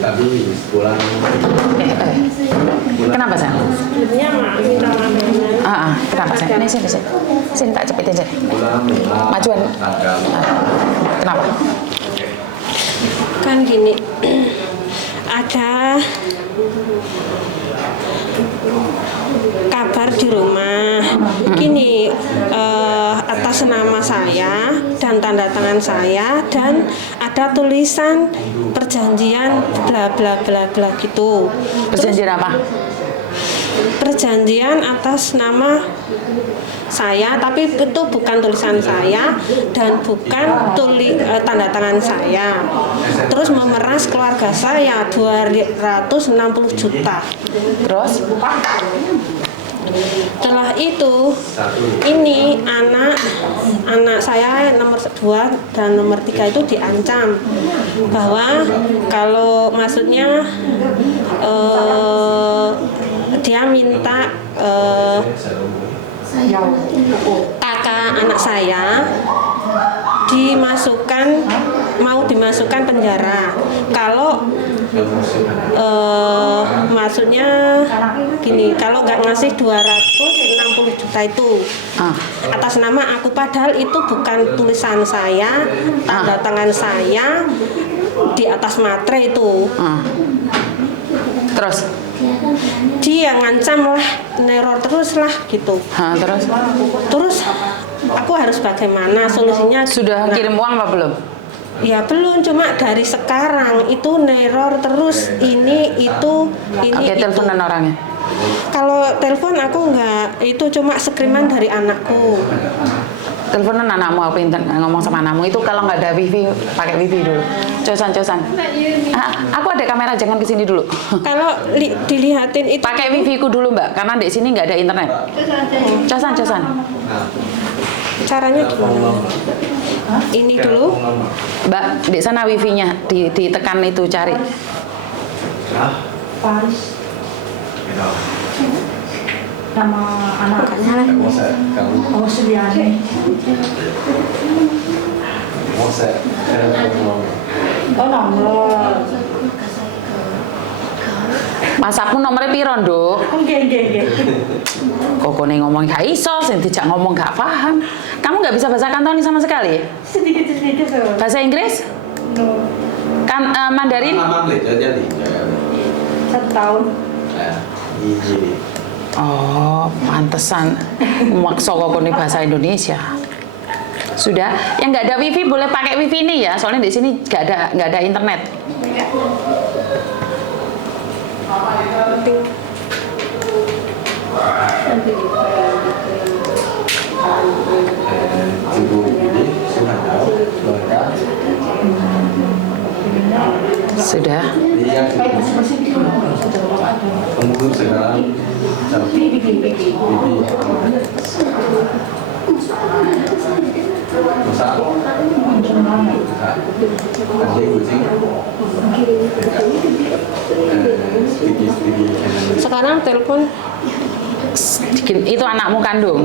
Tapi pulang. Kenapa sayang? Sebenarnya minta maaf. Kenapa sayang? Sini tak cepetin aja. Majuan. Kenapa? Kan gini, ada kabar di rumah gini, atas nama saya dan tanda tangan saya, dan ada tulisan perjanjian bla bla bla bla gitu. Perjanjian apa? Perjanjian atas nama saya, tapi itu bukan tulisan saya dan bukan tanda tangan saya. Terus memeras keluarga saya 260 juta. Terus? Setelah itu, ini anak saya nomor 2 dan nomor 3 itu diancam bahwa kalau maksudnya dia minta kakak anak saya mau dimasukkan penjara kalau maksudnya gini, kalau nggak ngasih 260 juta itu atas nama aku, padahal itu bukan tulisan saya, tanda tangan saya di atas materai itu. Terus? Dia ngancam lah, neror terus lah gitu. Terus aku harus bagaimana, solusinya? Sudah kirim uang apa belum? Ya belum, cuma dari sekarang itu neror terus, ini itu. Oke, teleponan orangnya. Kalau telepon aku enggak, itu cuma skiriman dari anakku. Teleponan anakmu, apa ngomong sama anakmu itu. Kalau nggak ada wifi, pakai wifi dulu. Cosan. Aku ada kamera, jangan kesini dulu. Kalau dilihatin itu. Pakai wifi ku dulu mbak, karena di sini nggak ada internet. Cosan. Caranya gimana? Ini dulu. Mbak, di sana wifi-nya ditekan itu, cari. Paris. Nama anaknya Oh Suryani. Oh nomor. Masakmu nomornya piro, Nduk? Nggih. Kokone ngomong gak iso, sing dijak ngomong gak paham. Kamu nggak bisa bahasa Kantoni sama sekali? Sedikit. Bahasa Inggris? Kan Mandarin? 1 tahun. Oh, pantesan maksa kokone bahasa Indonesia. Sudah, yang nggak ada wifi boleh pakai wifi ini ya, soalnya di sini nggak ada internet. Sudah. Pembunuh sekarang Sekarang telepon. Itu anakmu kandung?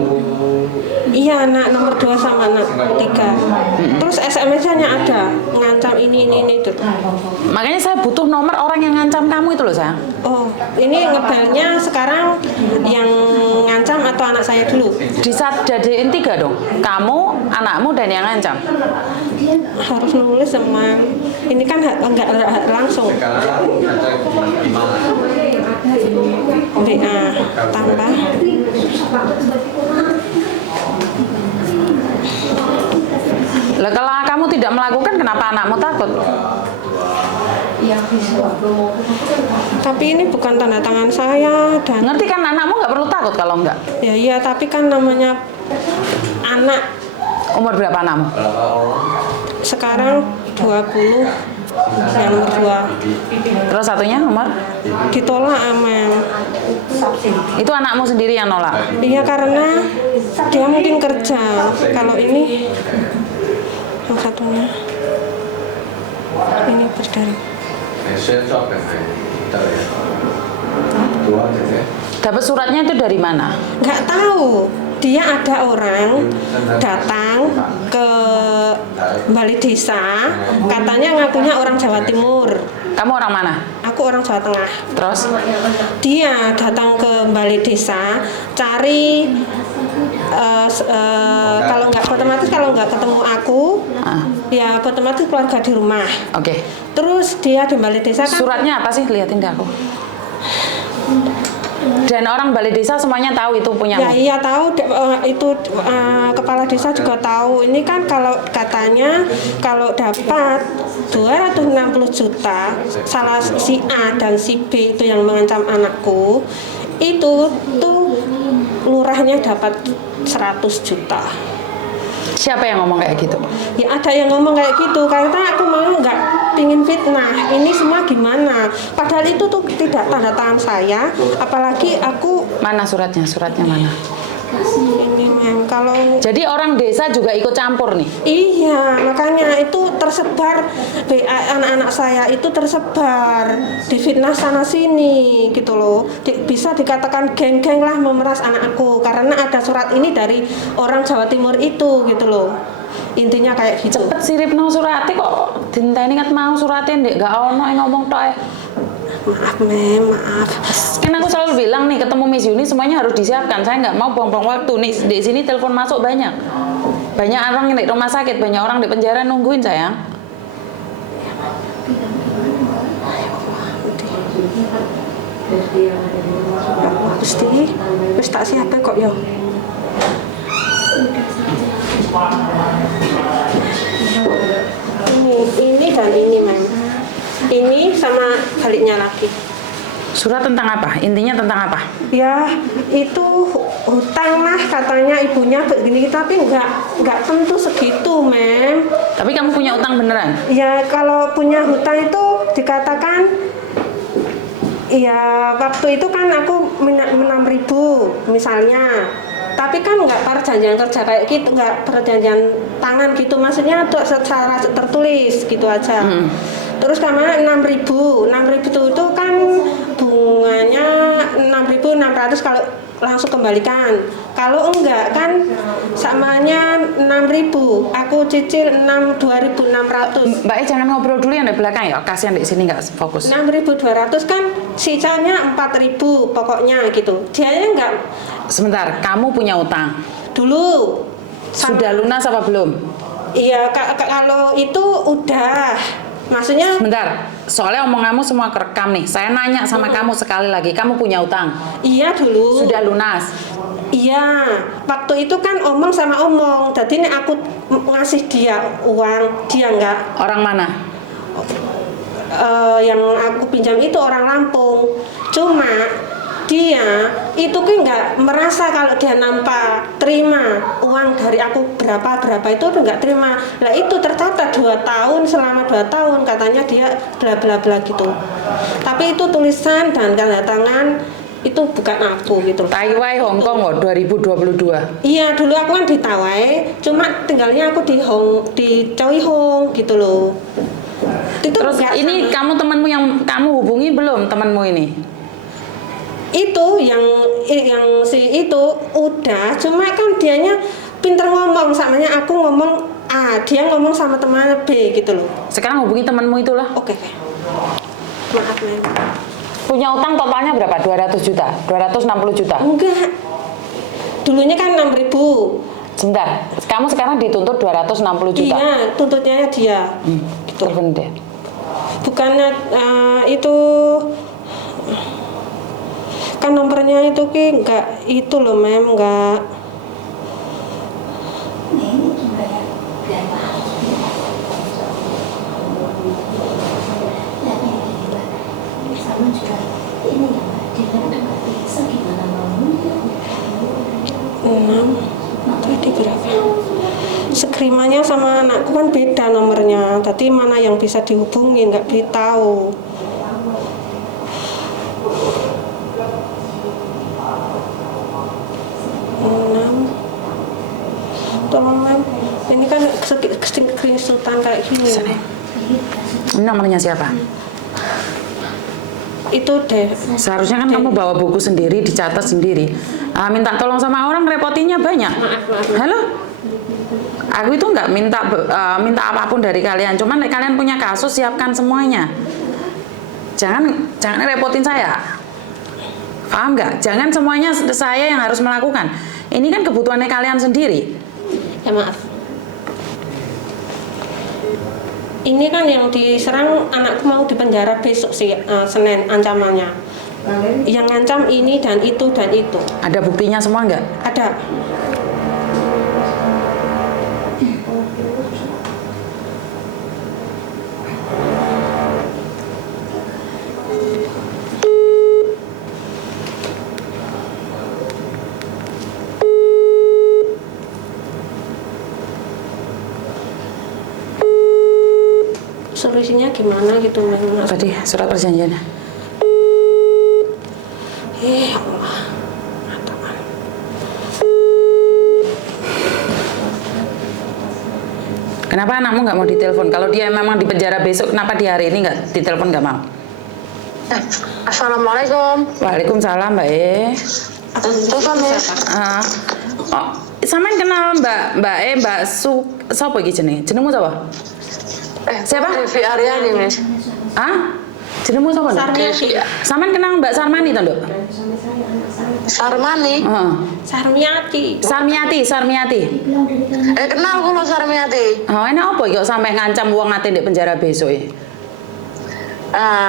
Iya, anak nomor 2 sama anak 3. Terus SMS-nya ada, ngancam ini itu. Makanya saya butuh nomor orang yang ngancam kamu itu loh, sayang. Oh, ini ngebelnya sekarang yang ngancam atau anak saya dulu? Dijadiin 3 dong, kamu, anakmu, dan yang ngancam. Harus nulis sama, ini kan enggak langsung. WA tambah. Lah kalau kamu tidak melakukan, kenapa anakmu takut? Tapi ini bukan tanda tangan saya dan Ngerti kan, anakmu nggak perlu takut kalau enggak. ya iya, tapi kan namanya anak. Umur berapa anakmu? Sekarang 20, yang nomor 2. Terus satunya umur? Ditolak Amel. Itu anakmu sendiri yang nolak? Iya, karena dia mungkin kerja. Kalau ini yang satunya ini berdari. Dapat suratnya itu dari mana? Nggak tahu. Dia ada orang datang ke balai desa, katanya ngakunya orang Jawa Timur. Kamu orang mana? Aku orang Jawa Tengah. Terus? Dia datang ke balai desa cari kalau nggak ketemu aku, ya otomatis keluarga di rumah. Oke. Terus dia di balai desa kan. Suratnya apa sih? Liatin ke aku. Dan orang balai desa semuanya tahu itu punya. Ya iya tahu itu kepala desa juga tahu. Ini kan kalau katanya kalau dapat 260 juta salah si A dan si B itu yang mengancam anakku itu tuh lurahnya dapat 100 juta. Siapa yang ngomong kayak gitu? Ya ada yang ngomong kayak gitu karena aku mau nggak pingin fitnah ini semua gimana padahal itu tuh tidak tanda tangan saya apalagi aku Mana suratnya? Suratnya mana? ini mem kalau Jadi orang desa juga ikut campur nih? iya makanya itu tersebar anak-anak saya itu tersebar difitnah sana sini gitu loh bisa dikatakan geng-geng lah memeras anakku karena ada surat ini dari orang Jawa Timur itu gitu loh intinya kayak gitu. Cepet sirip no surati kok dinteni kat mau suratin ndek gak ono yang ngomong tok. Maaf mem, maaf. Kan aku selalu bilang nih ketemu Miss Yuni semuanya harus disiapkan. Saya nggak mau buang-buang waktu nih di sini telepon masuk banyak. Banyak orang yang di rumah sakit, banyak orang di penjara nungguin sayang. Gusti, wis tak siapin kok ya. Ini dan ini mem. Ini sama baliknya lagi. Surat tentang apa? Intinya tentang apa? Ya itu hutang lah katanya ibunya begini tapi nggak tentu segitu mem. Tapi kamu punya utang beneran? Ya kalau punya hutang itu dikatakan ya waktu itu kan aku 6.000 misalnya. Tapi kan nggak perjanjian kerja kayak gitu, nggak perjanjian tangan gitu, maksudnya untuk secara tertulis gitu aja. Terus karena 6.000 itu kan bunganya 6.600 kalau langsung kembalikan. Kalau enggak kan samanya 6.000, aku cicil 2.600. Mbak jangan ngobrol dulu yang di belakang ya, kasihan di sini nggak fokus. 6.200 kan sisanya 4.000 pokoknya gitu. Dianya enggak. Sebentar, kamu punya utang? Dulu. Sudah lunas apa belum? Iya, kalau itu udah. Maksudnya sebentar, soalnya omonganmu semua kerekam nih. Saya nanya sama kamu sekali lagi, kamu punya utang? Iya dulu. Sudah lunas? Iya, waktu itu kan omong sama omong. Jadi ini aku ngasih dia uang, dia enggak. Orang mana? Yang aku pinjam itu orang Lampung. Cuma dia itu kan nggak merasa kalau dia nampak terima uang dari aku berapa itu nggak terima. Lah itu tercatat 2 tahun, selama 2 tahun katanya dia bla bla bla gitu. Tapi itu tulisan dan tanda tangan itu bukan aku gitu. Taiwan Hong Kong 2022. Iya dulu aku kan di Taiwan, cuma tinggalnya aku di Choi Hong gitu loh. Itu terus ini kamu temanmu yang kamu hubungi belum temanmu ini? Itu yang si itu udah, cuma kan dianya pinter ngomong, samanya aku ngomong A, dia ngomong sama temannya B gitu loh. Sekarang hubungi temanmu itulah. Oke. Maaf Mem. Punya utang totalnya berapa? 200 juta? 260 juta? Enggak. Dulunya kan 6.000. Sebentar, kamu sekarang dituntut 260 juta? Iya, tuntutnya dia. Gitu. Telepon deh. Bukannya itu kan nomornya itu ki enggak itu loh Mem, enggak. Tadi berapa? Skrimanya sama anakku kan beda nomornya, tapi mana yang bisa dihubungi nggak tahu. Tolong Mem, ini kan screenshotan kayak gini. Ini nomornya siapa? Itu deh. Seharusnya kan kamu bawa buku sendiri, dicatat sendiri. Minta tolong sama orang repotinnya banyak. Halo? Aku itu nggak minta apapun dari kalian, cuman kalian punya kasus siapkan semuanya. jangan repotin saya. Paham nggak? Jangan semuanya saya yang harus melakukan. Ini kan kebutuhannya kalian sendiri. Ya maaf. Ini kan yang diserang anakku mau dipenjara besok sih, Senin ancamannya. Yang ngancam ini dan itu dan itu. Ada buktinya semua nggak? Ada. Solusinya gimana gitu Mas? Tadi surat perjanjiannya. Allah. Kenapa anakmu nggak mau ditelepon? Kalau dia memang di penjara besok, kenapa di hari ini nggak ditelepon, nggak mau? Assalamualaikum. Waalaikumsalam, Mbak E. Telepon ya. Oh, sampean kenal Mbak Su, sapa iki jenenge? Jenengmu sapa? Siapa? Devi Aryani, Miss. Ah? Jenengmu sapa? Sarmiati. Sampean kenal Mbak Sarmani to, Nduk? Sarmani. Heeh. Sarmiati. Kenal kula Sarmiati. Oh, enak apa iki kok sampe ngancam wong ate ndek penjara besok e?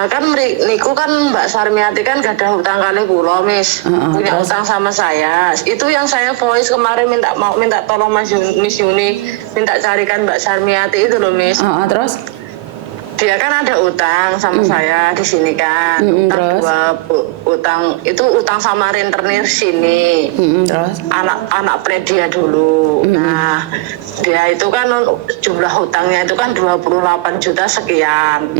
Kan niku kan Mbak Sarmiati kan gak ada hutang kali kula, Miss. Punya terus? utang sama saya. Itu yang saya voice kemarin minta tolong Miss Yuni minta carikan Mbak Sarmiati itu loh, Miss. Terus? Dia kan ada utang sama saya di sini kan. Utang terus? utang sama rentenir sini. Terus? Anak dia dulu. Nah, dia itu kan jumlah hutangnya itu kan 28 juta sekian.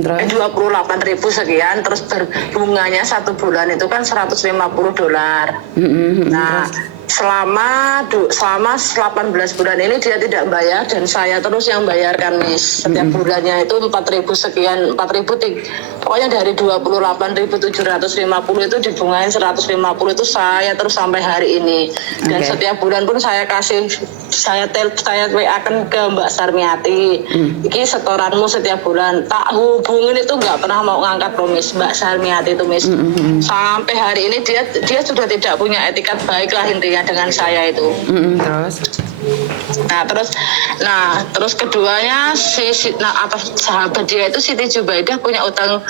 Terus? 28.000 sekian, terus berbunganya 1 bulan itu kan $150. Nah, selama 18 bulan ini dia tidak bayar dan saya terus yang bayarkan, Miss. Setiap bulannya itu 4.000 sekian, 4.000 pokoknya dari 28.750 itu dibungain 150 itu saya terus sampai hari ini. Dan setiap bulan pun saya WA kan ke Mbak Sarmiati. Iki setoranmu setiap bulan. Tak hubungin itu nggak pernah mau ngangkat loh, Miss. Mbak Sarmiati itu, Miss. Sampai hari ini dia sudah tidak punya etikat baik lah intinya dengan saya itu. Terus? Terus keduanya atas sahabat dia itu Siti Jubaidah punya utang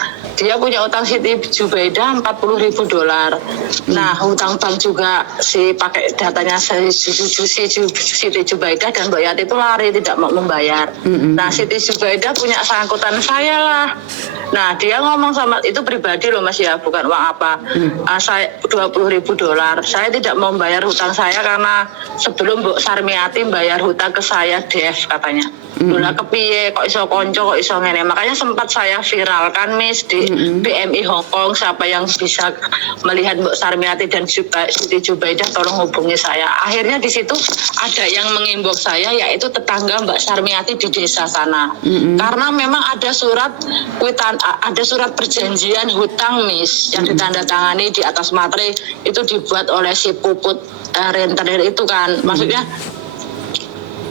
Siti Jubaidah $40.000. Nah, hutang bank juga pakai datanya Siti Jubaidah dan Mbak Yati itu lari tidak mau membayar. Nah, Siti Jubaidah punya sangkutan saya lah. Nah, dia ngomong sama itu pribadi loh, Mas, ya, bukan uang apa. Saya $20.000. Saya tidak mau membayar hutang saya karena sebelum Mbak Sarmiati bayar hutang ke saya Dev katanya. Dula kepiye kok iso konco kok iso ngene. Makanya sempat saya viralkan, Miss, di BMI Hong Kong. Siapa yang bisa melihat Mbak Sarmiati dan Siti Jubaidah tolong hubungi saya. Akhirnya di situ ada yang menginbox saya yaitu tetangga Mbak Sarmiati di desa sana. Karena memang ada surat perjanjian hutang, Miss, yang ditandatangani di atas materai itu dibuat oleh si Puput rentenir itu kan. Maksudnya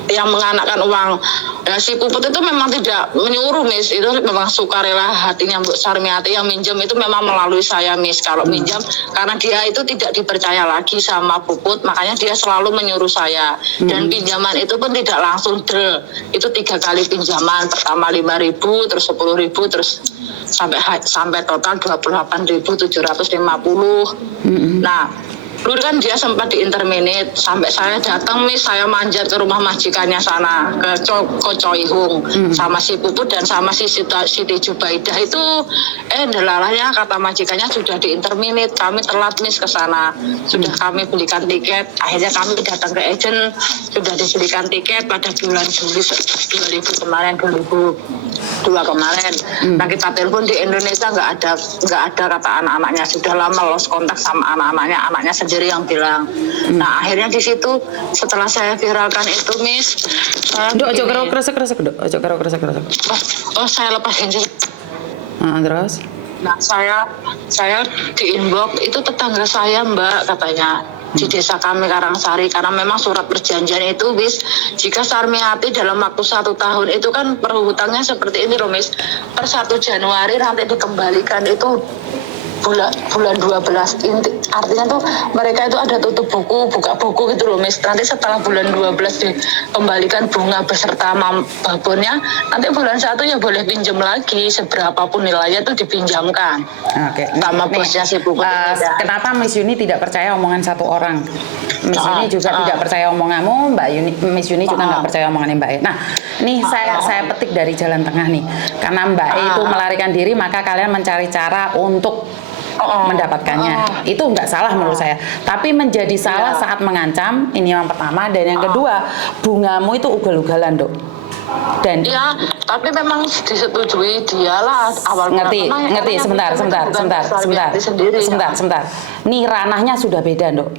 yang menganakkan uang. Ya, si Puput itu memang tidak menyuruh, Miss. Itu memang sukarela hatinya Mbak Sarmiati. Yang minjem itu memang melalui saya, Miss. Kalau minjam, karena dia itu tidak dipercaya lagi sama Puput, makanya dia selalu menyuruh saya. Dan pinjaman itu pun tidak langsung del. Itu 3 kali pinjaman. Pertama 5.000, terus 10.000, terus sampai total 28.750. Nah, dulu kan dia sempat di interminate sampai saya datang, Miss, saya manjat ke rumah majikannya sana ke Coihung sama si Puput dan sama si Siti Jubaidah itu delalahnya kata majikannya sudah di interminate, kami telat, Miss, ke sana. Sudah kami belikan tiket, akhirnya kami datang ke agent, sudah dibelikan tiket pada bulan Juli 2000 kemarin, 2002 kemarin. Nah, kita telepon di Indonesia nggak ada kata anak-anaknya, sudah lama lost kontak sama anaknya sendiri yang bilang. Nah, akhirnya di situ setelah saya viralkan itu, Miss, Ojo karo kresek-kresek, Dok. Ojo karo kresek-kresek. Saya lepasin sih. Terus? Nah, saya di inbox itu tetangga saya, Mbak, katanya. di desa kami Karangsari, karena memang surat perjanjian itu bis jika Sarmiati dalam waktu 1 tahun itu kan perhutangnya seperti ini loh Miss, per 1 Januari nanti dikembalikan itu bulan 12 artinya tuh mereka itu ada tutup buku, buka buku gitu loh Miss. Nanti setelah bulan 12 dikembalikan bunga beserta babonnya, nanti bulan 1 ya boleh pinjam lagi seberapapun nilainya tuh dipinjamkan. Oke. Sama bosnya si Puput. Kenapa Miss Yuni tidak percaya omongan satu orang? Miss Yuni juga tidak percaya omonganmu, Miss Yuni juga nggak percaya omongannya Mbak E. Nah, nih saya petik dari jalan tengah nih. Karena Mbak E itu melarikan diri, maka kalian mencari cara untuk mendapatkannya. Itu nggak salah menurut saya. Tapi menjadi salah saat mengancam, ini yang pertama. Dan yang kedua, bungamu itu ugal-ugalan, Dok. Dan ya, tapi memang disetujui dialah awal ngerti. Sebentar. Nih ranahnya sudah beda, Dok.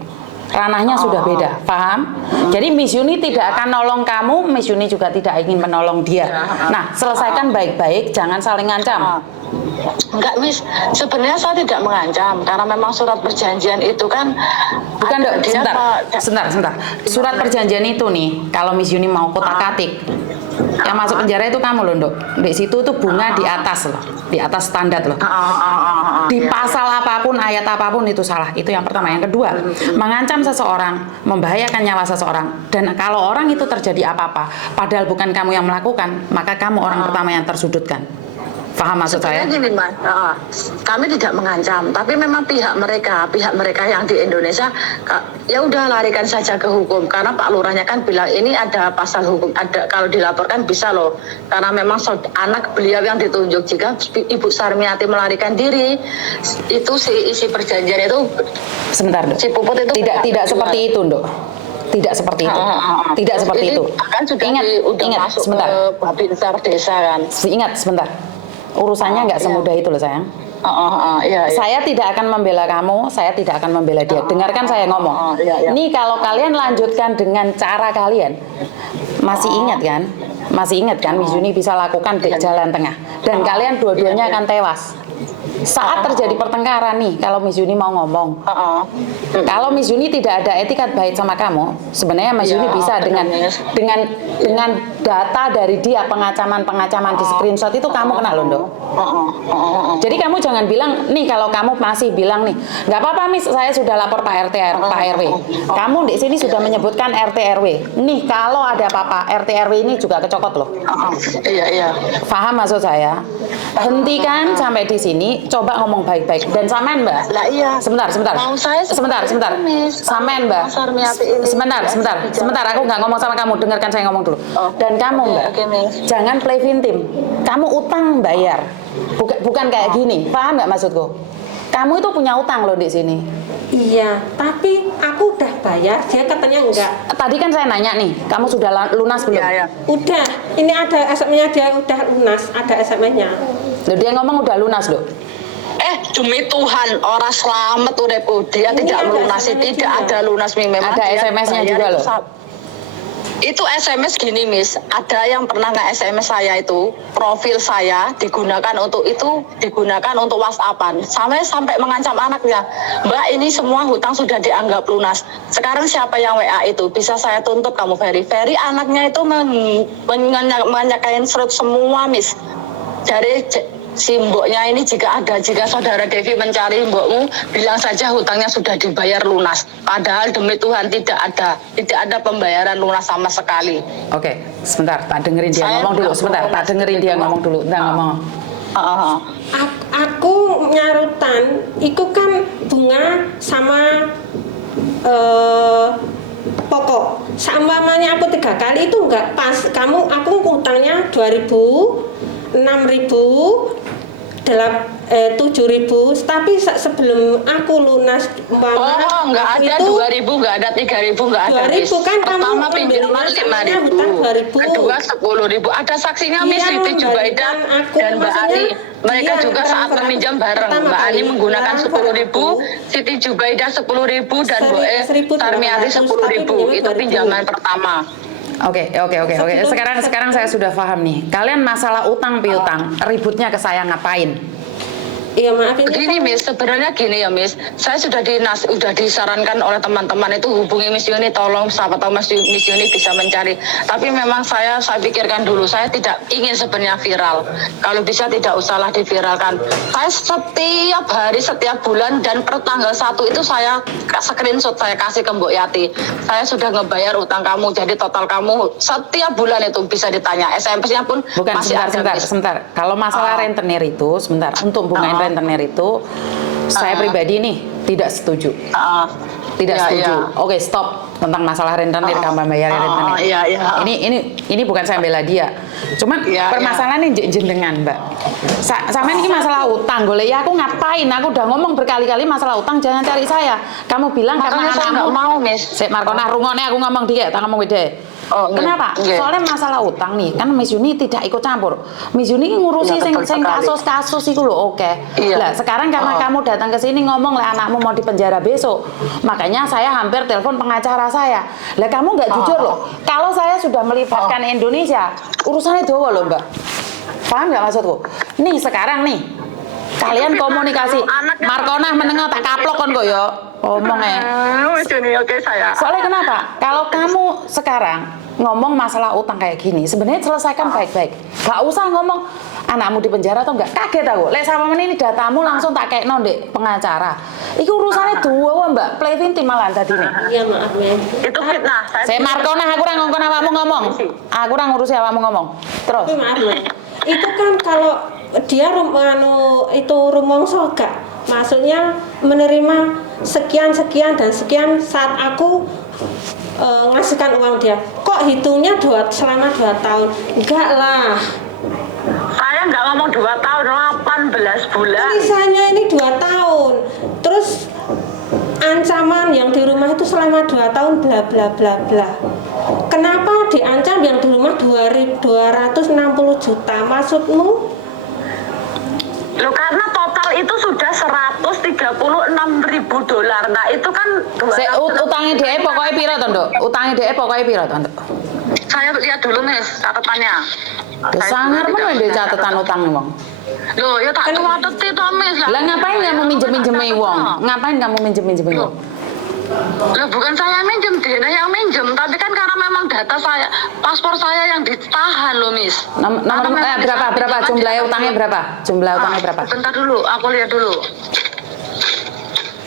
Ranahnya sudah beda, paham? Jadi Miss Yuni tidak akan nolong kamu, Miss Yuni juga tidak ingin menolong dia. Nah, selesaikan baik-baik, jangan saling ngancam. Enggak Miss, sebenarnya saya tidak mengancam karena memang surat perjanjian itu kan bukan Dok, sebentar. Surat perjanjian itu nih, kalau Miss Yuni mau kotak-katik, yang masuk penjara itu kamu loh, Dok. Di situ tuh bunga di atas loh, di atas standar loh. Di pasal apapun, ayat apapun itu salah. Itu yang pertama. Yang kedua, mengancam seseorang, membahayakan nyawa seseorang. Dan kalau orang itu terjadi apa-apa, padahal bukan kamu yang melakukan, maka kamu orang pertama yang tersudutkan. Paham maksud saya? Gini Mas, kami tidak mengancam, tapi memang pihak mereka yang di Indonesia, ya udah larikan saja ke hukum. Karena Pak Lurahnya kan bilang ini ada pasal hukum, ada kalau dilaporkan bisa loh. Karena memang anak beliau yang ditunjuk, jika Ibu Sarmiati melarikan diri, itu isi perjanjian itu. Sebentar, Dok. Si Puput itu tidak seperti itu, Dok. Tidak seperti itu. Tidak seperti itu. Kan sudah ingat masuk sebentar. ke Babinsa desa kan. Ingat sebentar. Urusannya nggak semudah itu loh sayang. Iya. Saya tidak akan membela kamu, saya tidak akan membela dia. Dengarkan saya ngomong. Ini kalau kalian lanjutkan dengan cara kalian, masih ingat kan? Masih ingat kan Miss Yuni bisa lakukan di jalan tengah. Dan kalian dua-duanya akan tewas. Saat terjadi pertengkaran nih, kalau Miss Yuni mau ngomong, kalau Miss Yuni tidak ada etikat baik sama kamu, sebenarnya Miss Yuni bisa dengan data dari dia pengacaman di screenshot itu kamu kena loh, Dok. Jadi kamu jangan bilang nih, kalau kamu masih bilang nih, nggak apa-apa Miss, saya sudah lapor Pak RW. Kamu di sini sudah menyebutkan RT RW. Nih kalau ada apa-apa, RT RW ini juga kecokot loh. Iya. Paham maksud saya? Hentikan sampai di sini. Coba ngomong baik-baik. Dan samen Mbak. Lah iya. Sebentar. Mau saya Sebentar. Samen Mbak. Sebentar. Aku nggak ngomong sama kamu. Dengarkan saya ngomong dulu. Dan kamu Mbak, jangan play victim. Kamu utang bayar. Bukan kayak gini. Paham nggak maksudku? Kamu itu punya utang loh di sini. Iya, tapi aku udah bayar, dia katanya enggak. Tadi kan saya nanya nih, kamu sudah lunas belum? Iya. Udah, ini ada SMS-nya, dia udah lunas, ada SMS-nya. Loh, dia ngomong udah lunas loh. Demi Tuhan, orang selamat uripku, dia Ini tidak ada melunasi, SMS-nya tidak juga. ada lunas memang. Ada dia SMS-nya bayar juga loh. Itu SMS gini Miss, ada yang pernah nggak SMS saya itu, profil saya digunakan untuk WhatsAppan, sampai mengancam anaknya, Mbak ini semua hutang sudah dianggap lunas, sekarang siapa yang WA itu, bisa saya tuntut kamu Ferry anaknya itu menyanyikan serut semua Miss. Jadi si mboknya ini jika saudara Devi mencari mbokmu, bilang saja hutangnya sudah dibayar lunas. Padahal demi Tuhan tidak ada pembayaran lunas sama sekali. Oke, sebentar, tak dengerin dia ngomong dulu. Aku nyarutan, itu kan bunga sama pokok. Seumpamanya aku 3 kali itu enggak pas. Aku utangnya 2.000, 6.000, 7.000, tapi sebelum aku lunas enggak ada 2.000, enggak ada 3.000, enggak ada. 2.000 kan pertama kamu pinjaman 5.000, kedua 10.000. Ada saksinya Miss Siti Jubaidah dan Mbak Ani. Mereka juga saat meminjam bareng. Mbak Ani menggunakan 10.000, Siti Jubaidah 10.000 dan Mbak Sarmiati 10.000. Itu pinjaman pertama. Oke. Sekarang saya sudah paham nih. Kalian masalah utang piutang, ributnya ke saya ngapain? Iya maaf ini Begini kan Miss, sebenarnya gini ya Miss, saya sudah disarankan oleh teman-teman itu hubungi Miss Yuni, tolong siapa tahu Miss Yuni bisa mencari. Tapi memang saya pikirkan dulu, saya tidak ingin sebenarnya viral. Kalau bisa tidak usahlah diviralkan. Saya setiap hari, setiap bulan dan per tanggal 1 itu saya screenshot saya kasih ke Mbok Yati. Saya sudah ngebayar utang kamu, jadi total kamu setiap bulan itu bisa ditanya. SMS-nya pun Bukan, masih ada. Miss. sebentar. Kalau masalah rentenir itu, sebentar. Untuk bunga rentenir itu, saya pribadi nih tidak setuju. Tidak setuju. Oke, stop tentang masalah rentenir, kamu bayar rentenir. Ini bukan saya bela dia. Cuman permasalahan ini jenengan, Mbak. Sama ini masalah utang. Golek ya aku ngapain? Aku udah ngomong berkali-kali masalah utang, jangan cari saya. Kamu bilang Makanya karena saya anakmu nggak mau, Miss. Sik Markona rungokne aku ngomong dia, tak ngomong beda. Kenapa? Soalnya masalah utang nih, kan Miss Yuni tidak ikut campur. Miss Yuni ngurusi Iya, betul sing sekali. kasus itu loh, oke. Iya. Lah sekarang karena kamu datang ke sini ngomong lah anakmu mau dipenjara besok, makanya saya hampir telepon pengacara saya. Lah kamu nggak jujur loh. Kalau saya sudah melibatkan Indonesia, urusannya doa loh Mbak. Paham nggak maksudku? Nih sekarang nih, kalian komunikasi. Markona menengah tak kaplok kan kok yo. Ngomong Miss Yuni, oke saya. Soalnya kenapa? Kalau kamu sekarang ngomong masalah utang kayak gini, sebenarnya selesaikan baik-baik. Gak usah ngomong anakmu di penjara atau enggak. Kaget aku. Lek sama ini datamu langsung tak kayak ndek pengacara. Iku urusannya dua Mbak. Play victim malah tadi nih. iya maaf ya. Itu fitnah. Saya Markona aku ora ngongkon awakmu ngomong. Aku ora ngurusi awakmu ngomong. Terus. Tapi maaf ya. Itu kan kalau dia itu rumongso gak, maksudnya menerima sekian dan sekian saat aku ngasihkan uang dia, kok hitungnya selama 2 tahun? Enggak lah, Saya nggak ngomong 2 tahun, 18 bulan. tulisannya ini 2 tahun, terus ancaman yang di rumah itu selama 2 tahun bla bla bla bla. Kenapa diancam yang di rumah 260 juta? Maksudmu? Loh karena total itu sudah 136.000 dolar. Nah itu kan Utangnya dia pokoknya piro to, Nduk? Utangnya dia pokoknya piro to, Nduk? Saya lihat dulu Miss catatannya. Sangar mana dia catatan utang wong? Loh ya tak catet itu Miss. Lah ngapain kamu minjem-minjemi wong? Ngapain kamu minjem-minjemi wong? Loh bukan saya minjem, dia yang minjem. Tapi kan karena memang data saya, paspor saya yang ditahan loh Miss. Nomor berapa jumlah utangnya berapa? Jumlah utangnya berapa? Bentar dulu, aku lihat dulu.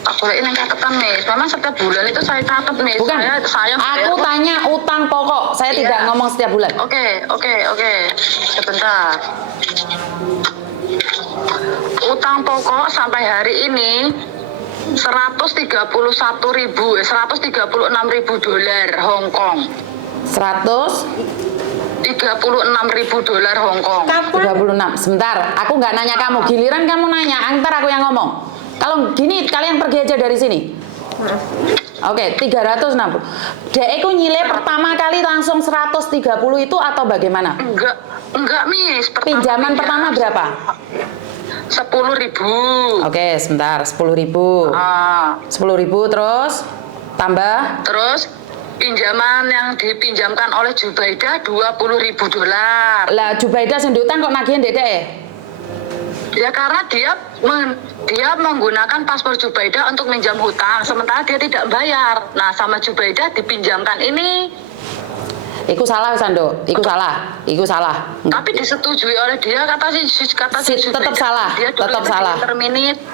Aku lihat ini catatan Miss. Memang setiap bulan itu saya catat Miss. Bukan. Saya Aku tanya utang pokok. Saya tidak ngomong setiap bulan. Oke. Sebentar. Utang pokok sampai hari ini 136.000 dolar Hong Kong. 36.000 dolar Hong Kong. 36. Sebentar, aku nggak nanya kamu. Giliran kamu nanya, antar aku yang ngomong. Kalau gini, kalian pergi aja dari sini. Oke, 360. Dek, aku nyile pertama kali langsung 130 itu atau bagaimana? Enggak Miss. Pinjaman pertama berapa? 10.000. Oke, sebentar, 10.000. 10.000 terus tambah. Terus pinjaman yang dipinjamkan oleh Jubaidah 20.000 dolar. Lah Jubaidah sing diutang kok nagihin Dek? Ya karena dia menggunakan paspor Jubaidah untuk minjam hutang, sementara dia tidak bayar. Nah sama Jubaidah dipinjamkan ini. Iku salah Sando, iku salah. Tapi disetujui oleh dia kata si tetap salah, dia tetap salah.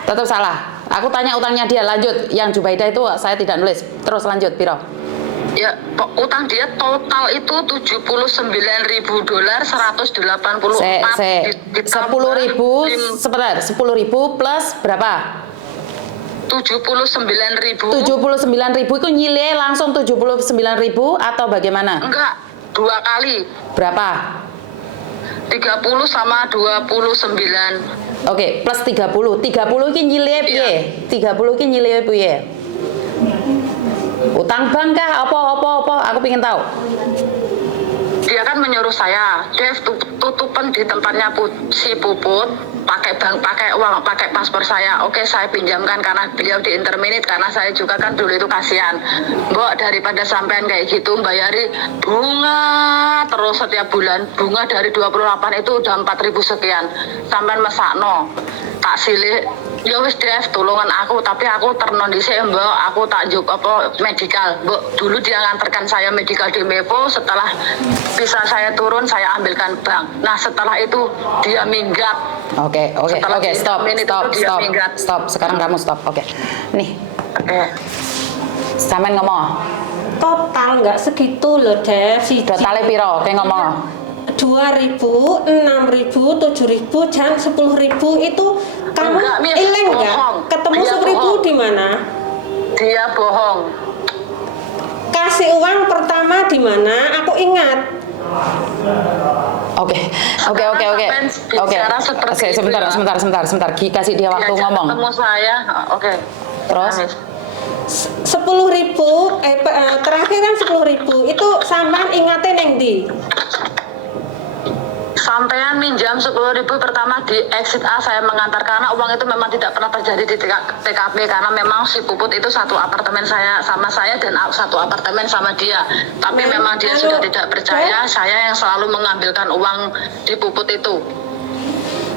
Tetap salah. Aku tanya utangnya dia, lanjut. Yang Jubaidah itu saya tidak nulis. Terus lanjut, piro? Ya, utang dia total itu 79.000 dolar 184. 10.000 sebentar, 10.000 plus berapa? 79.000. 79.000 itu nyile langsung 79.000 atau bagaimana? Enggak, 2 kali. Berapa? 30 sama 29. Oke, plus 30. 30 iki nyile piye? 30 iki nyile piye? Utang bank kah? Apa? Aku pengen tahu. Dia kan menyuruh saya, Dev tutupan di tempatnya si Puput, pakai uang, pakai paspor saya. Oke, saya pinjamkan karena beliau di interminit, karena saya juga kan dulu itu kasihan. Mbok, daripada sampean kayak gitu bayari bunga terus setiap bulan, bunga dari 28 itu udah 4.000 sekian. Sampean mesakno. tak silih ya wis Dev tulungan aku, tapi aku ternon dhisik mbok, aku tak juk apa medikal mbok. Dulu dia nganterkan saya medikal di Mepo, setelah bisa saya turun saya ambilkan bank. Nah setelah itu dia minggat. Oke, stop. Sekarang kamu stop. Oke. Nih. Oke. Sampean ngomong. Total nggak segitu loh Dev. Totale piro? Kayak ngomong. 2.000, 6.000, 7.000, dan 10.000 itu kamu Enggak, Miss, ileng nggak? bohong. Ketemu Dia 10.000 bohong. di mana? Dia bohong. Kasih uang pertama di mana? Aku ingat. Oke. Sebentar. Ki kasih dia waktu Diajak ngomong. ketemu saya. Oke. Terus? 10.000, terakhir kan 10.000 itu sampean ingatnya neng di? Sampean minjam 10.000 pertama di exit A saya mengantar, karena uang itu memang tidak pernah terjadi di TKP, karena memang si Puput itu satu apartemen saya sama saya dan satu apartemen sama dia, tapi memang dia sudah tidak percaya saya yang selalu mengambilkan uang di Puput itu.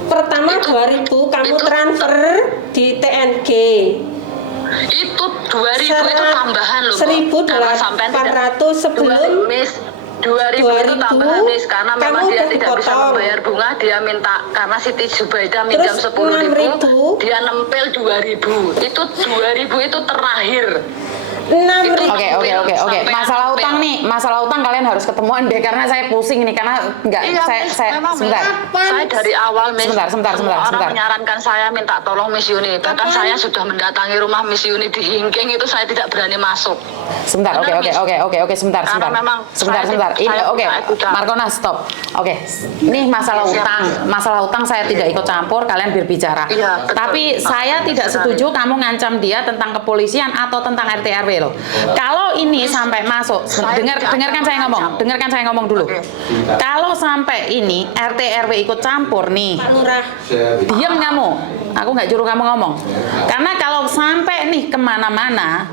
Pertama 2.000 kamu transfer di TNG. Itu 2.000 itu tambahan loh, 1.800 sebelum 2.000 itu tambahan Miss, karena memang dia kamu tidak bisa dipotong. membayar bunga, dia minta karena Siti Zubaidah minjam Terus 10.000, dia nempel 2.000. Itu 2.000 itu terakhir. 6.000. Oke. Masalah utang kalian harus ketemuan deh, karena saya pusing nih, karena enggak Iya, Miss, saya memang, sebentar. Saya dari awal Miss, Sebentar. orang menyarankan saya minta tolong Miss Yuni, bahkan saya sudah mendatangi rumah Miss Yuni di Hingking, itu saya tidak berani masuk. Sebentar, oke, sebentar. Karena memang Sebentar. Ini saya oke. tidak ikut. Markona stop. Oke. Ini masalah Siap. utang. Masalah utang saya tidak ikut campur, kalian berbicara. Iya, betul. Tapi saya tidak setuju kamu ngancam dia tentang kepolisian atau tentang RT RW loh. Kalau ini sampai masuk, dengarkan saya ngomong dulu. Oke. Kalau sampai ini RT RW ikut campur nih, Pak Lurah. diam kamu. Aku nggak juru kamu ngomong. Karena kalau sampai nih kemana-mana,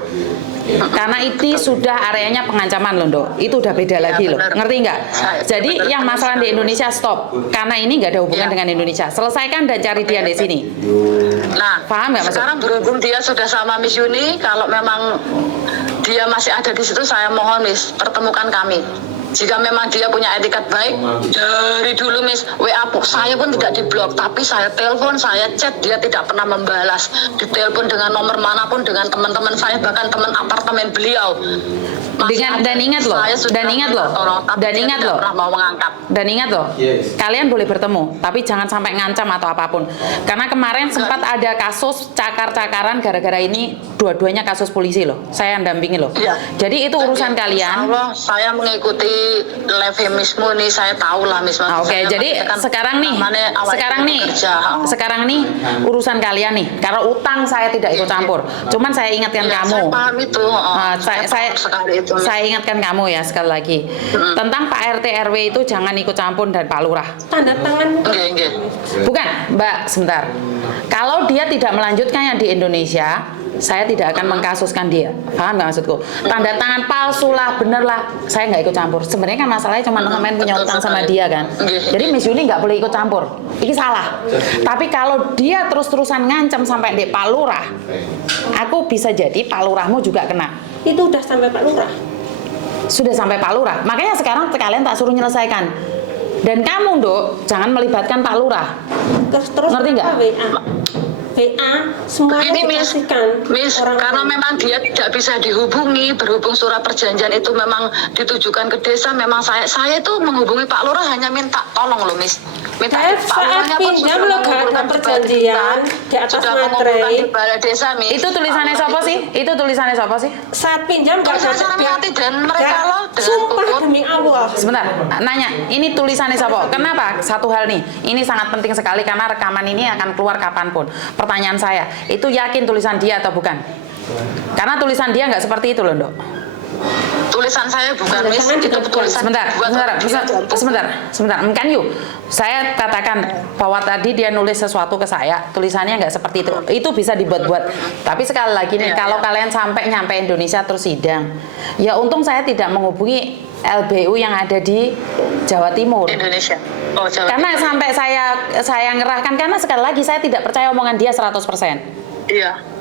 karena itu sudah areanya pengancaman loh, Dok. Itu udah beda lagi loh. benar. Ngerti nggak? Jadi Benar, yang masalah di Indonesia stop. Karena ini nggak ada hubungan Ya. dengan Indonesia. Selesaikan dan cari dia di sini. Nah, Paham nggak, maksud? sekarang berhubung dia sudah sama Miss Yuni, kalau memang dia masih ada di situ, saya mohon Miss, pertemukan kami. Jika memang dia punya etikat baik, dari dulu Miss, WA saya pun tidak diblok, tapi saya telepon, saya chat, dia tidak pernah membalas. Ditelepon dengan nomor manapun, dengan teman-teman saya, bahkan teman apartemen beliau. Dan ingat loh, pernah mau mengangkat. Dan ingat loh, Yes. kalian boleh bertemu, tapi jangan sampai ngancam atau apapun. Karena kemarin sempat ada kasus cakar-cakaran gara-gara ini, dua-duanya kasus polisi loh. Saya yang dampingi loh. Iya. Jadi itu urusan Insya kalian. Allah, saya mengikuti live femismu nih, saya tahu lah Miss. Oke, jadi sekarang nih urusan kalian nih. Karena utang saya tidak ikut campur. Cuman saya ingatkan Ya, kamu. saya paham itu. Saya paham sekali itu, Miss. saya ingatkan kamu ya sekali lagi tentang Pak RT RW itu jangan ikut campur dan Pak Lurah. Tanda tangan. Nggih. Bukan, Mbak, sebentar. Kalau dia tidak melanjutkannya di Indonesia, saya tidak akan mengkasuskan dia. Paham nggak maksudku? Tanda tangan palsu lah, bener lah, saya nggak ikut campur. Sebenarnya kan masalahnya cuma teman punya utang sama dia kan. Jadi Miss Yuni nggak boleh ikut campur. Ini salah. Tapi kalau dia terus-terusan ngancam sampai di Pak Lurah, aku bisa jadi Pak Lurahmu juga kena. Itu udah sampai Pak Lurah. Sudah sampai Pak Lurah. Makanya sekarang kalian tak suruh menyelesaikan. Dan kamu, Dok, jangan melibatkan Pak Lurah. Terus Ngerti nggak? WA semuanya Ini Miss, dikasihkan karena memang dia tidak bisa dihubungi, berhubung surat perjanjian itu memang ditujukan ke desa, memang saya itu menghubungi Pak Lurah hanya minta tolong loh Miss. Minta Saya Pak Lurahnya saat pun pinjam sudah loh, gak ada mengumpulkan perjanjian di atas sudah materai. mengumpulkan di balai desa Miss. Itu tulisannya siapa sih? Itu tulisannya siapa sih? Saat pinjam gak ada Tulisan Sarmawati dan mereka loh, dengan Sumpah Puput. demi Allah. Sebentar, nanya. Ini tulisannya siapa? Kenapa? Satu hal nih, ini sangat penting sekali karena rekaman ini akan keluar kapanpun. Pertanyaan saya, itu yakin tulisan dia atau bukan? Karena tulisan dia nggak seperti itu loh, Dok. Tulisan saya bukan Miss, itu tulisan Sebentar. Kan yuk. Saya katakan bahwa tadi dia nulis sesuatu ke saya, tulisannya nggak seperti itu. Itu bisa dibuat-buat. Tapi sekali lagi nih, kalau kalian sampai nyampe Indonesia terus sidang, ya untung saya tidak menghubungi LBU yang ada di Jawa Timur. Indonesia. Oh, Jawa Karena Timur. sampai saya ngerahkan, karena sekali lagi saya tidak percaya omongan dia 100%. Iya.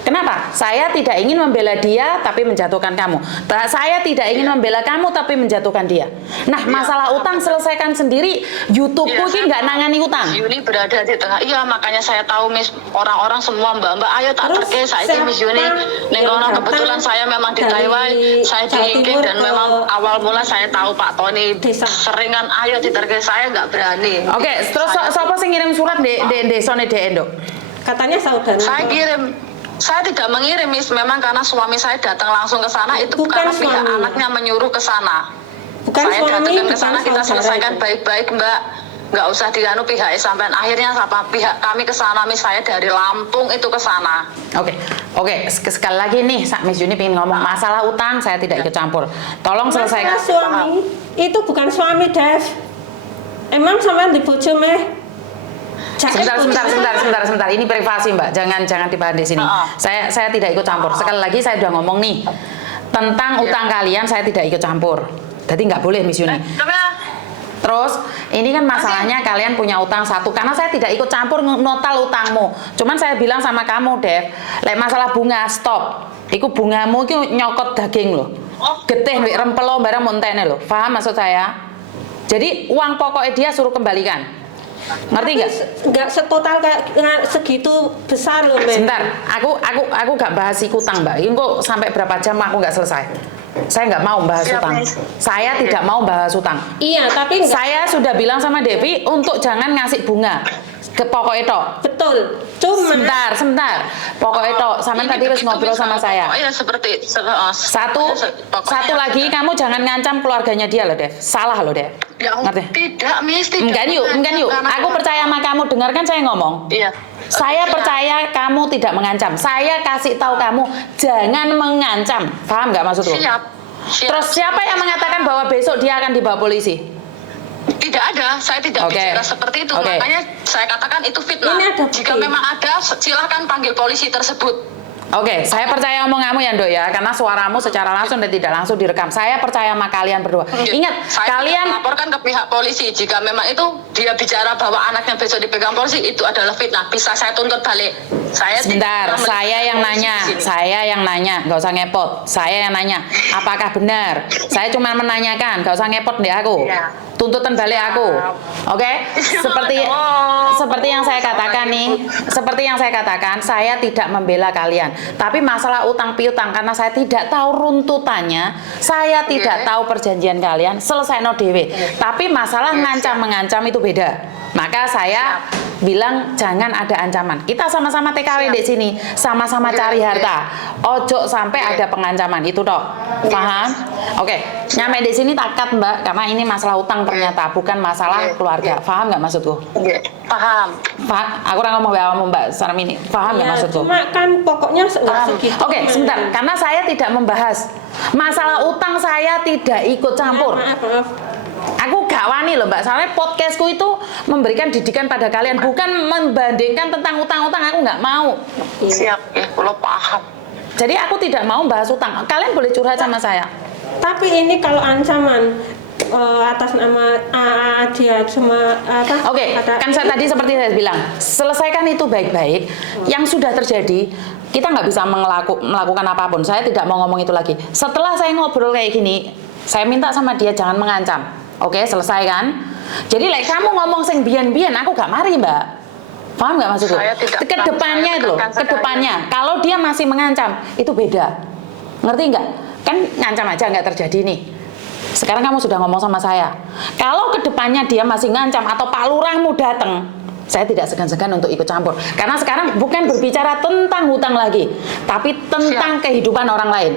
Kenapa? Saya tidak ingin membela dia tapi menjatuhkan kamu. Saya tidak ingin membela kamu tapi menjatuhkan dia. Nah, masalah utang selesaikan sendiri. YouTube-ku ini nggak nangani utang. Yuni berada di tengah. Iya, makanya saya tahu Miss, orang-orang semua mbak-mbak, ayo tak Terus terke saya Miss Yuni. Ning kono kebetulan saya memang di Taiwan, saya di Inggris dan memang awal mula saya tahu Pak Tony seringan ayo diterke, saya nggak berani. Oke, terus siapa sing ngirim surat di desone DE, Nduk? Katanya saudara. Saya kirim. Saya tidak mengirim, Miss. Memang karena suami saya datang langsung ke sana, itu Bukan karena pihak suami. anaknya menyuruh ke sana. Bukan Saya suami, datang ke bukan sana, kita saudara selesaikan itu. baik-baik, Mbak. Nggak usah dianu pihak sampai akhirnya apa pihak kami ke sana, Miss. Saya dari Lampung itu ke sana. Oke, sekali lagi nih, Miss Yuni pengen ngomong masalah utang, saya tidak ikut campur. Tolong selesaikan. Masalah suami itu bukan suami, Dev. Emang sampean di bojo meh? Sebentar. Ini privasi, Mbak. Jangan dibahas di sini. Saya tidak ikut campur. Sekali lagi saya udah ngomong nih tentang utang kalian, saya tidak ikut campur. Jadi nggak boleh, Miss Yuni. Terus ini kan masalahnya kalian punya utang satu, karena saya tidak ikut campur notal utangmu. Cuman saya bilang sama kamu, Dev, lek masalah bunga stop. Iku bungamu itu nyokot daging loh. Getih mbek rempelo barang montene loh. Paham maksud saya? Jadi uang pokoknya dia suruh kembalikan. Ngerti nggak? Nggak setotal kayak segitu besar loh, Mbak. Sebentar, aku nggak bahas utang, Mbak. Ini kok sampai berapa jam aku nggak selesai. Saya nggak mau bahas utang. Saya tidak mau bahas utang. Iya, tapi nggak. Saya sudah bilang sama Devi untuk jangan ngasih bunga ke pokoknya tok. Betul. Cuma Sebentar. Pokoknya tok. Sampai tadi harus ngobrol sama saya. Iya, seperti Satu lagi, kamu jangan ngancam keluarganya dia loh, Dev. Salah loh, Dev. Ya, Ngerti? tidak, Miss. Tidak. Enggak yuk. Aku percaya sama kamu. Dengarkan saya ngomong. Iya. Saya percaya kamu tidak mengancam. Saya kasih tahu kamu jangan mengancam. Paham nggak maksudku? Siap. Terus siapa yang mengatakan bahwa besok dia akan dibawa polisi? Tidak ada, saya tidak bicara seperti itu. Makanya saya katakan itu fitnah. Ini ada Jika bukti. memang ada, silahkan panggil polisi tersebut. Oke, saya percaya omonganmu ya, Nduk ya, karena suaramu secara langsung dan tidak langsung direkam. Saya percaya sama kalian berdua. Ingat, Saya kalian melaporkan ke pihak polisi. Jika memang itu dia bicara bahwa anaknya besok dipegang polisi, itu adalah fitnah. Bisa saya tuntut balik. Saya sebentar, tidak pernah saya yang melihat nanya, polisi di sini. saya yang nanya, nggak usah ngepot. Saya yang nanya, apakah benar? Saya cuma menanyakan, nggak usah ngepot deh aku. Iya. Tuntutan balik aku, oke? Seperti yang saya katakan nih, seperti yang saya katakan, saya tidak membela kalian. Tapi masalah utang piutang, karena saya tidak tahu runtutannya, saya tidak tahu perjanjian kalian, selesai no dewe. Tapi masalah ngancam mengancam itu beda. Maka saya bilang jangan ada ancaman. Kita sama-sama TKW di sini, sama-sama cari harta. Ojo sampai ada pengancaman itu toh. Paham? Oke. Nyampe di sini takat, Mbak, karena ini masalah utang ternyata, bukan masalah keluarga. Paham nggak maksudku? Paham. Aku orang ngomong kamu, Mbak, secara ini. Paham nggak Ya, maksudku? cuma kan pokoknya nggak segitu. Oke, sebentar. Karena saya tidak membahas masalah utang, saya tidak ikut campur. Maaf. Aku gak wani loh, Mbak. Soalnya podcastku itu memberikan didikan pada kalian, bukan membandingkan tentang utang-utang. Aku nggak mau. Siap, ya, kalau paham. Jadi aku tidak mau bahas utang. Kalian boleh curhat sama saya. Tapi ini kalau ancaman atas nama dia cuma apa? Oke, kan saya tadi seperti saya bilang, selesaikan itu baik-baik. Yang sudah terjadi, kita nggak bisa melakukan apapun. Saya tidak mau ngomong itu lagi. Setelah saya ngobrol kayak gini, saya minta sama dia jangan mengancam. Oke, selesai kan? Jadi kamu ngomong sing biyen-biyen, aku gak mari, Mbak. Paham nggak maksudku? Kedepannya itu loh, kedepannya. Kalau dia masih mengancam, itu beda. Ngerti nggak? Kan ngancam aja nggak terjadi nih. Sekarang kamu sudah ngomong sama saya. Kalau kedepannya dia masih ngancam atau Pak Lurahmu datang, saya tidak segan-segan untuk ikut campur. Karena sekarang bukan berbicara tentang hutang lagi, tapi tentang kehidupan orang lain.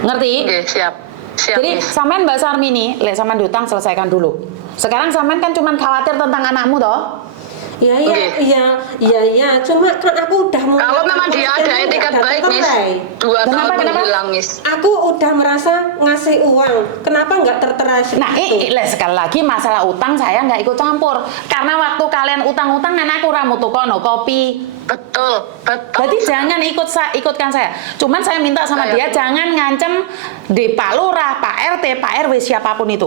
Ngerti? Oke, siap. Jadi sampean Mbak Sarmini, lek sampean diutang selesaikan dulu. Sekarang sampean kan cuma khawatir tentang anakmu toh? Iya. Cuma kan aku udah mau. Kalau memang dia ada etiket baik, Miss. 2 tahun menghilang, Miss. Aku udah merasa ngasih uang. Kenapa nggak tertera segitu? Nah, sekali lagi masalah utang saya nggak ikut campur. Karena waktu kalian utang-utang kan aku ramu tukono kopi. Betul. Berarti jangan ikutkan saya. Cuman saya minta sama dia jangan ngancem di Pak Lurah, Pak RT, Pak RW siapapun itu.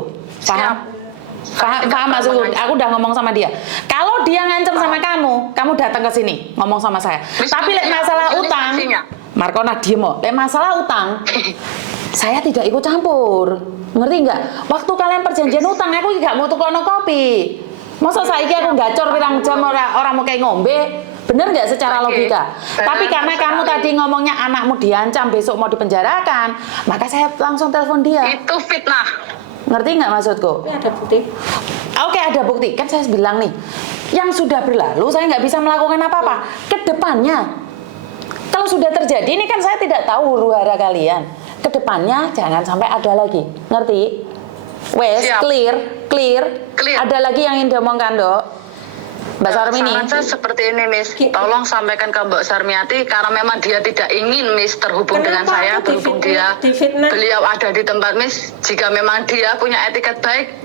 Paham maksudku? Aku udah ngomong sama dia. Kalau dia ngancem sama kamu datang ke sini ngomong sama saya. Tapi masalah utang, Markona diem. Masalah utang, saya tidak ikut campur. Ngerti nggak? Waktu kalian perjanjian utang, aku nggak mau tukono kopi. Masa saiki aku gacor pirang jam orang mau kayak ngombe? Bener nggak secara logika? Tapi karena kamu tadi ngomongnya anakmu diancam besok mau dipenjarakan, maka saya langsung telepon dia. Itu fitnah. Ngerti nggak maksudku? Ada bukti. Oke, ada bukti. Kan saya bilang nih, yang sudah berlalu saya nggak bisa melakukan apa-apa. Kedepannya, kalau sudah terjadi, ini kan saya tidak tahu huru-hara kalian. Kedepannya jangan sampai ada lagi. Ngerti? Wes, clear. Ada lagi yang ingin diomongkan, Dok? Mbak Sarmini. Saran saya seperti ini, Miss. Tolong sampaikan ke Mbak Sarmiati karena memang dia tidak ingin Miss terhubung dengan saya, berhubung beliau ada di tempat Miss. Jika memang dia punya etiket baik,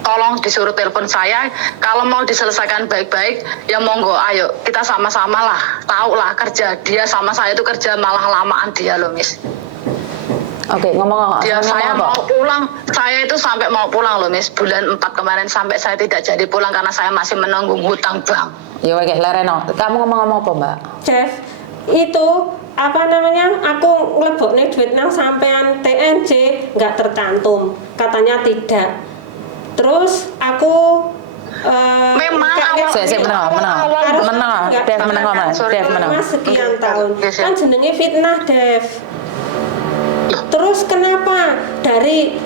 tolong disuruh telepon saya. Kalau mau diselesaikan baik-baik, ya monggo, ayo kita sama-sama lah. Tahu lah kerja dia sama saya itu kerja malah lamaan dia loh, Miss. Oke, ngomong saya apa? mau pulang, saya itu sampai mau pulang loh, Miss. Bulan 4 kemarin sampai saya tidak jadi pulang karena saya masih menanggung hutang bank. Ya oke, Lereno, kamu ngomong apa, Mbak? Chef, itu apa namanya? Aku ngelebokne duit nang sampean TNC nggak tercantum, katanya tidak. Terus aku memang menang sekian tahun kan jenenge fitnah, Dev. Terus kenapa dari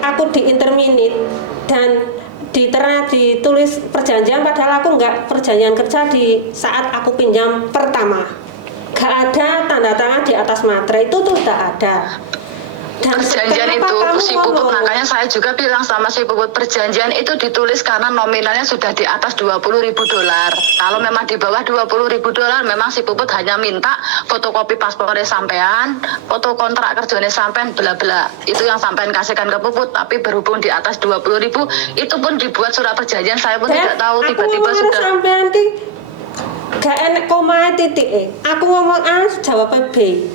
aku diinterminate dan ditulis perjanjian padahal aku nggak perjanjian kerja di saat aku pinjam pertama, nggak ada tanda tangan di atas materai itu tuh tak ada. Dan perjanjian itu si Puput, makanya saya juga bilang sama si Puput, perjanjian itu ditulis karena nominalnya sudah di atas $20.000. Kalau memang di bawah $20.000, memang si Puput hanya minta fotokopi paspornya sampean, foto kontrak kerjanya sampean, bla bla. Itu yang sampean kasihkan ke Puput. Tapi berhubung di atas $20.000, itu pun dibuat surat perjanjian. Saya pun tidak tahu tiba-tiba sudah. Sampean ki gak enek koma titik. Aku ngomong A, jawab B.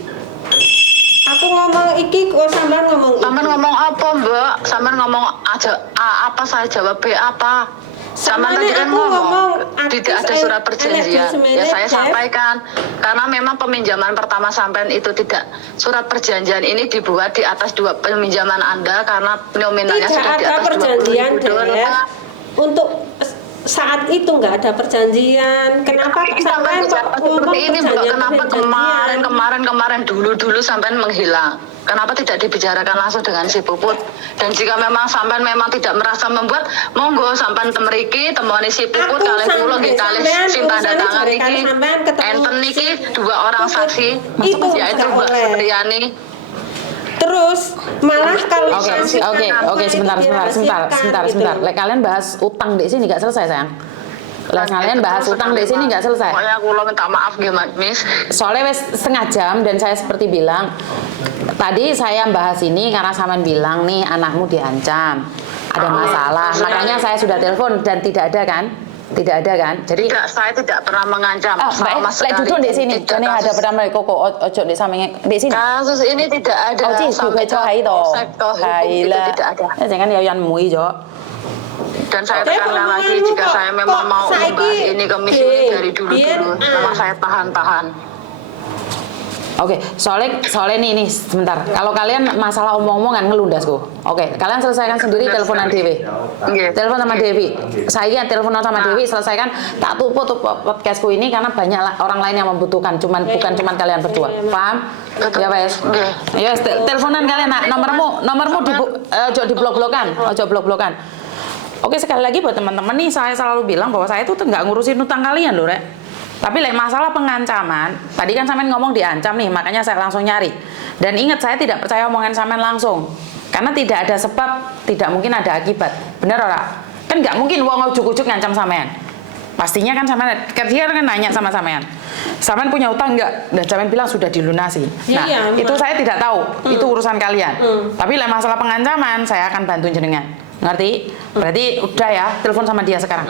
Aku ngomong iki, kok sampean ngomong iki. Sampean ngomong apa, Mbak? Sampean ngomong aja A apa, saya jawab B apa? Sampean tadi kan ngomong tidak ada surat perjanjian. Ya saya sampaikan karena memang peminjaman pertama sampean itu tidak, surat perjanjian ini dibuat di atas peminjaman Anda karena nominalnya sudah di atas $20.000. Untuk saat itu nggak ada perjanjian. Kenapa sampai seperti ini, Mbak? Kenapa kemarin dulu sampean menghilang? Kenapa tidak dibicarakan langsung dengan si Puput? Dan jika memang sampean memang tidak merasa membuat, monggo sampean temriki temoni si Puput kalih kula nggih kalih sing tanda tangan iki. Enten niki 2 orang saksi, yaitu Mbak Supriyani. Terus malah kalau Oke, sebentar. Kalian bahas utang di sini nggak selesai, sayang. Kalian bahas utang di sini nggak selesai. Pokoknya aku minta maaf gimana, Miss. Soalnya wes setengah jam dan saya seperti bilang tadi saya bahas ini karena sampean bilang nih anakmu diancam, ada masalah. Makanya saya sudah telepon dan tidak ada kan? Tidak ada kan? Jadi tidak, saya tidak pernah mengancam. Sama sekali. Duduk di sini. Ini ada pernah koko ojo di samping di sini. Kasus ini tidak ada. Sampai ke Haila. Tidak ada. Jangan yang mui jo. Dan saya tekankan lagi jika saya memang mau membahas ini ke Miss Yuni dari dulu, memang saya tahan. Oke, soalnya nih sebentar. Kalau kalian masalah omong-omongan ngelundasku. Oke, kalian selesaikan sendiri teleponan Dewi. Telepon sama Dewi. Saya teleponan sama Dewi selesaikan. Tak tutup podcastku ini karena banyak orang lain yang membutuhkan. Bukan cuman kalian berdua. Paham? Ya wes. Ya teleponan kalian. Nah, nomormu di blok-blokan. Oke, sekali lagi buat teman-teman nih, saya selalu bilang bahwa saya tuh nggak ngurusin utang kalian loh, Rek. Tapi masalah pengancaman, tadi kan sampean ngomong diancam nih, makanya saya langsung nyari. Dan ingat, saya tidak percaya omongan sampean langsung. Karena tidak ada sebab, tidak mungkin ada akibat. Benar ora? Kan nggak mungkin wong ujuk-ujuk ngancam sampean. Pastinya kan sampean, dia kan nanya sama sampean. Sampean punya utang nggak? Dan sampean bilang sudah dilunasi. Nah, Iya, itu saya tidak tahu. Itu urusan kalian. Tapi lah masalah pengancaman, saya akan bantu jenengan. Ngerti? Berarti udah ya, telepon sama dia sekarang.